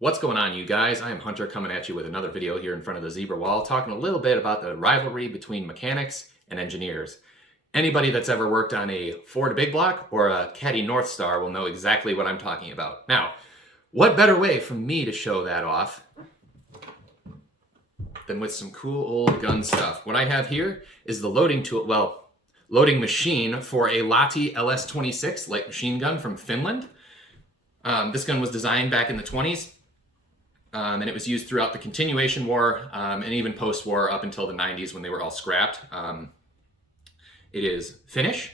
What's going on, you guys? I am Hunter coming at you with another video here in front of the zebra wall, talking a little bit about the rivalry between mechanics and engineers. Anybody that's ever worked on a Ford Big Block or a Caddy North Star will know exactly what I'm talking about. Now, what better way for me to show that off than with some cool old gun stuff? What I have here is the loading machine for a Lahti LS-26 light machine gun from Finland. This gun was designed back in the 20s. And it was used throughout the continuation war and even post-war up until the 90s when they were all scrapped. It is Finnish,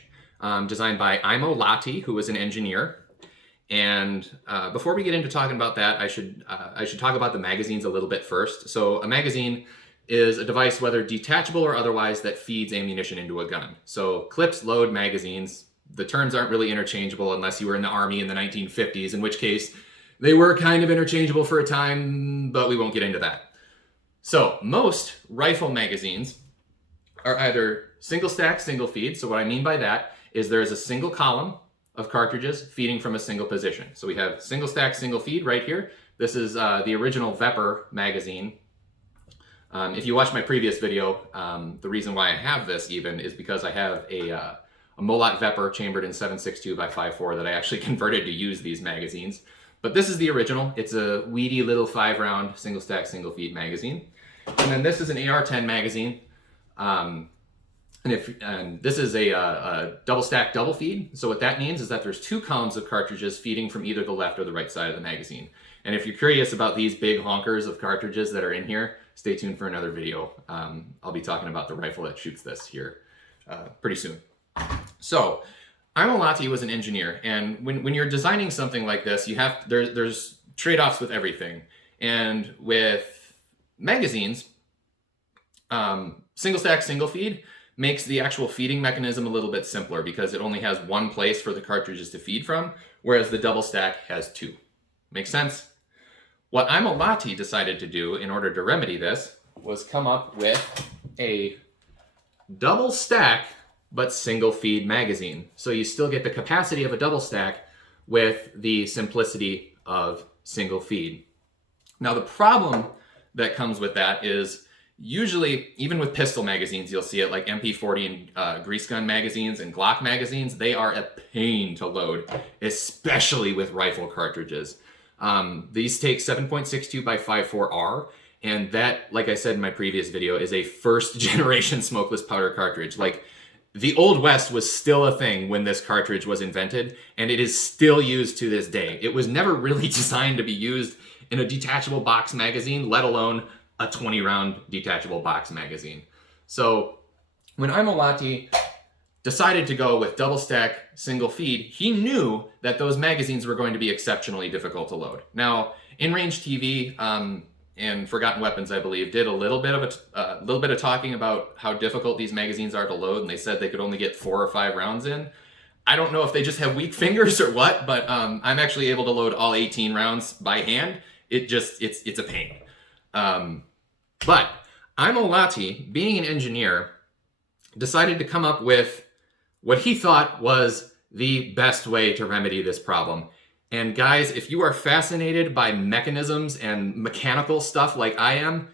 designed by Lahti, who was an engineer. And before we get into talking about that, I should talk about the magazines a little bit first. So a magazine is a device, whether detachable or otherwise, that feeds ammunition into a gun. So clips, load, magazines, the terms aren't really interchangeable unless you were in the Army in the 1950s, in which case they were kind of interchangeable for a time, but we won't get into that. So most rifle magazines are either single stack, single feed. So what I mean by that is there is a single column of cartridges feeding from a single position. So we have single stack, single feed right here. This is the original Vepr magazine. If you watched my previous video, the reason why I have this even is because I have a Molot Vepr chambered in 7.62 by 5.4 that I actually converted to use these magazines. But this is the original. It's a weedy little 5-round single stack, single feed magazine. And then this is an AR-10 magazine. And this is a double stack, double feed. So what that means is that there's two columns of cartridges feeding from either the left or the right side of the magazine. And if you're curious about these big honkers of cartridges that are in here, stay tuned for another video. I'll be talking about the rifle that shoots this here pretty soon. So Lahti was an engineer, and when you're designing something like this, there's trade-offs with everything. And with magazines, single stack, single feed makes the actual feeding mechanism a little bit simpler because it only has one place for the cartridges to feed from, whereas the double stack has two. Make sense? What Lahti decided to do in order to remedy this was come up with a double stack but single feed magazine. So you still get the capacity of a double stack with the simplicity of single feed. Now the problem that comes with that is usually, even with pistol magazines, you'll see it like MP40 and grease gun magazines and Glock magazines, they are a pain to load, especially with rifle cartridges. These take 7.62 by 5.4R, and that, like I said in my previous video, is a first generation smokeless powder cartridge. Like, the Old West was still a thing when this cartridge was invented, and it is still used to this day. It was never really designed to be used in a detachable box magazine, let alone a 20-round detachable box magazine. So when Lahti decided to go with double stack, single feed, he knew that those magazines were going to be exceptionally difficult to load. Now, In-Range TV and Forgotten Weapons, I believe, did a little bit of talking about how difficult these magazines are to load, and they said they could only get 4 or 5 rounds in. I don't know if they just have weak fingers or what, but I'm actually able to load all 18 rounds by hand. It's a pain. But Lahti, being an engineer, decided to come up with what he thought was the best way to remedy this problem. And guys, if you are fascinated by mechanisms and mechanical stuff like I am,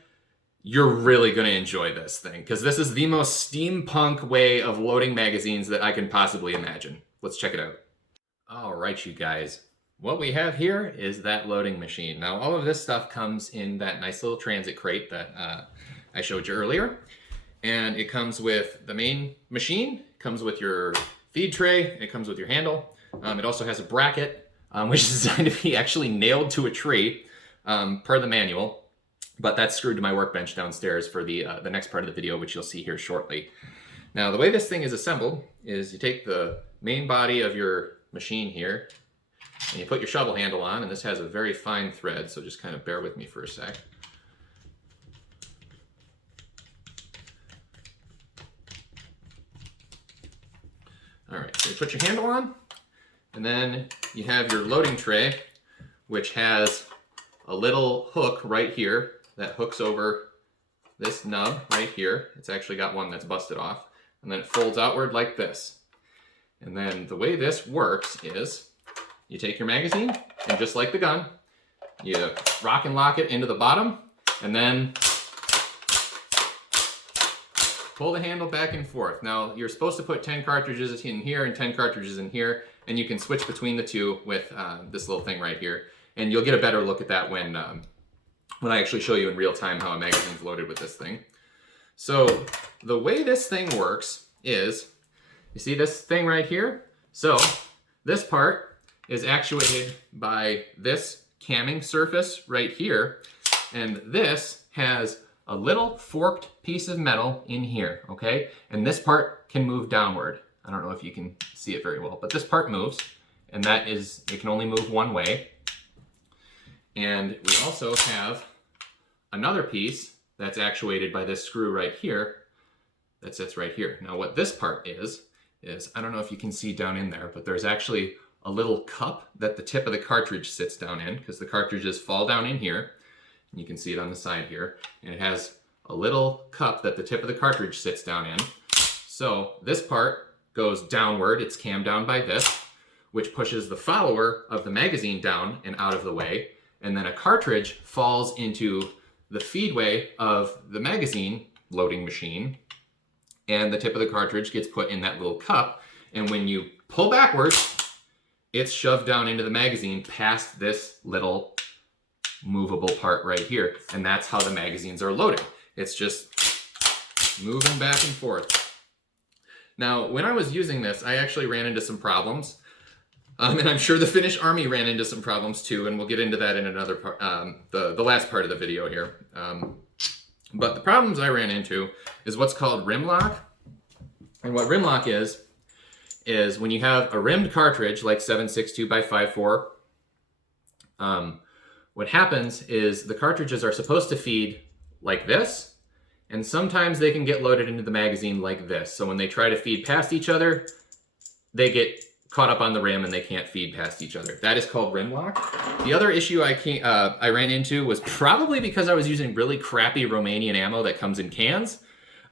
you're really going to enjoy this thing, because this is the most steampunk way of loading magazines that I can possibly imagine. Let's check it out. All right, you guys. What we have here is that loading machine. Now, all of this stuff comes in that nice little transit crate that I showed you earlier. And it comes with the main machine, comes with your feed tray, it comes with your handle. It also has a bracket, which is designed to be actually nailed to a tree per the manual, but that's screwed to my workbench downstairs for the next part of the video, which you'll see here shortly. Now, the way this thing is assembled is you take the main body of your machine here, and you put your shovel handle on, and this has a very fine thread, so just kind of bear with me for a sec. All right, so you put your handle on, and then you have your loading tray, which has a little hook right here that hooks over this nub right here. It's actually got one that's busted off. And then it folds outward like this. And then the way this works is you take your magazine, and just like the gun, You rock and lock it into the bottom, and then pull the handle back and forth. Now, you're supposed to put 10 cartridges in here and 10 cartridges in here, and you can switch between the two with this little thing right here. And you'll get a better look at that when I actually show you in real time how a magazine's loaded with this thing. So the way this thing works is, you see this thing right here? So this part is actuated by this camming surface right here, and this has a little forked piece of metal in here, okay? And this part can move downward. I don't know if you can see it very well, but this part moves, and that is, it can only move one way. And we also have another piece that's actuated by this screw right here that sits right here. Now what this part is, I don't know if you can see down in there, but there's actually a little cup that the tip of the cartridge sits down in, because the cartridges fall down in here. And you can see it on the side here. And it has a little cup that the tip of the cartridge sits down in. So this part goes downward, it's cammed down by this, which pushes the follower of the magazine down and out of the way. And then a cartridge falls into the feedway of the magazine loading machine, and the tip of the cartridge gets put in that little cup. And when you pull backwards, it's shoved down into the magazine past this little movable part right here. And that's how the magazines are loaded. It's just moving back and forth. Now, when I was using this, I actually ran into some problems. And I'm sure the Finnish army ran into some problems too, and we'll get into that in another part, the last part of the video here. But the problems I ran into is what's called rim lock. And what rim lock is when you have a rimmed cartridge like 7.62 by 5.4, what happens is the cartridges are supposed to feed like this, and sometimes they can get loaded into the magazine like this. So when they try to feed past each other, they get caught up on the rim and they can't feed past each other. That is called rim lock. The other issue I ran into was probably because I was using really crappy Romanian ammo that comes in cans.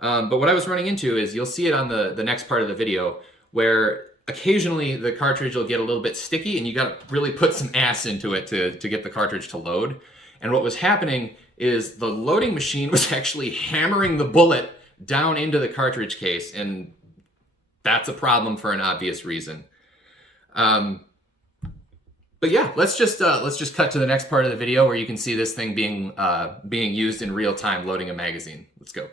But what I was running into is, you'll see it on the next part of the video, where occasionally the cartridge will get a little bit sticky and you gotta really put some ass into it to get the cartridge to load. And what was happening is the loading machine was actually hammering the bullet down into the cartridge case, and that's a problem for an obvious reason. But yeah, let's just cut to the next part of the video where you can see this thing being used in real time loading a magazine. Let's go.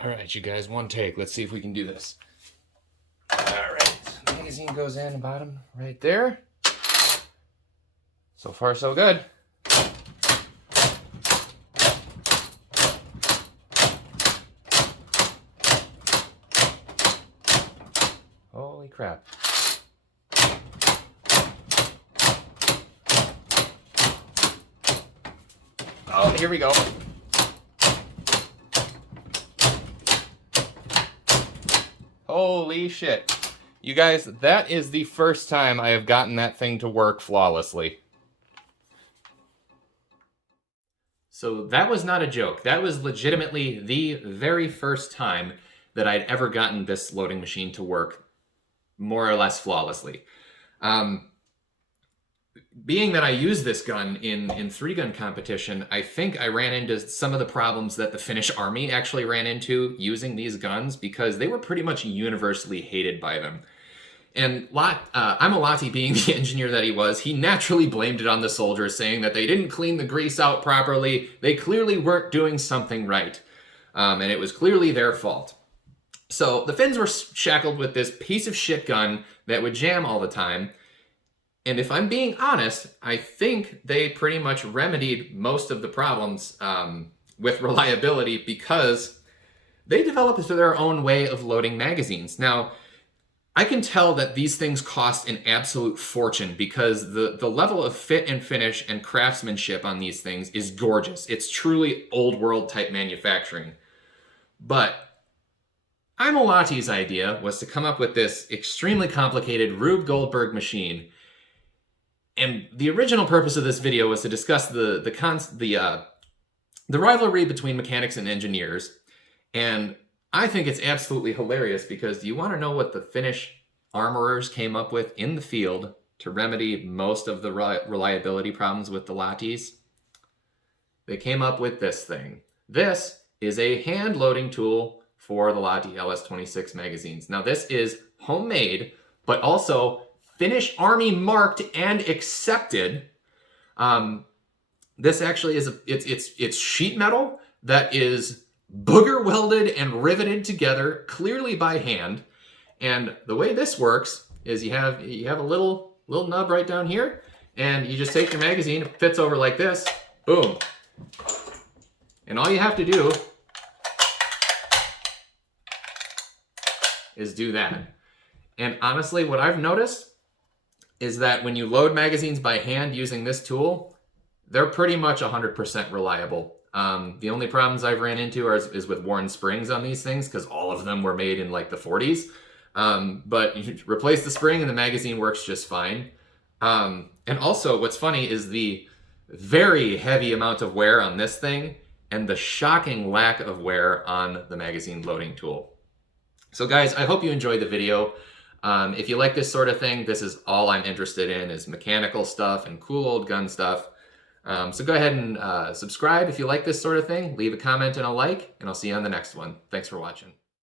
All right, you guys, one take. Let's see if we can do this. All right, magazine goes in the bottom right there. So far, so good. Holy crap. Oh, here we go. Holy shit. You guys, that is the first time I have gotten that thing to work flawlessly. So that was not a joke. That was legitimately the very first time that I'd ever gotten this loading machine to work more or less flawlessly. Being that I use this gun in 3-gun competition, I think I ran into some of the problems that the Finnish army actually ran into using these guns, because they were pretty much universally hated by them. And Lahti, being the engineer that he was, he naturally blamed it on the soldiers, saying that they didn't clean the grease out properly, they clearly weren't doing something right, and it was clearly their fault. So the Finns were shackled with this piece of shit gun that would jam all the time. And if I'm being honest, I think they pretty much remedied most of the problems with reliability, because they developed their own way of loading magazines. Now, I can tell that these things cost an absolute fortune, because the level of fit and finish and craftsmanship on these things is gorgeous. It's truly old world type manufacturing. But Lahti's idea was to come up with this extremely complicated Rube Goldberg machine. And the original purpose of this video was to discuss the rivalry between mechanics and engineers. And I think it's absolutely hilarious, because do you want to know what the Finnish armorers came up with in the field to remedy most of the reliability problems with the Lahtis, they came up with this thing. This is a hand loading tool for the Lahti LS-26 magazines. Now this is homemade, but also Finnish Army marked and accepted. This actually is, it's sheet metal that is booger welded and riveted together clearly by hand. And the way this works is you have a little nub right down here, and you just take your magazine, it fits over like this, boom. And all you have to do is do that. And honestly, what I've noticed is that when you load magazines by hand using this tool, they're pretty much 100% reliable. The only problems I've ran into is with worn springs on these things, because all of them were made in like the 40s. But you replace the spring and the magazine works just fine. And also what's funny is the very heavy amount of wear on this thing and the shocking lack of wear on the magazine loading tool. So guys, I hope you enjoyed the video. If you like this sort of thing, this is all I'm interested in, is mechanical stuff and cool old gun stuff. So go ahead and subscribe if you like this sort of thing. Leave a comment and a like, and I'll see you on the next one. Thanks for watching.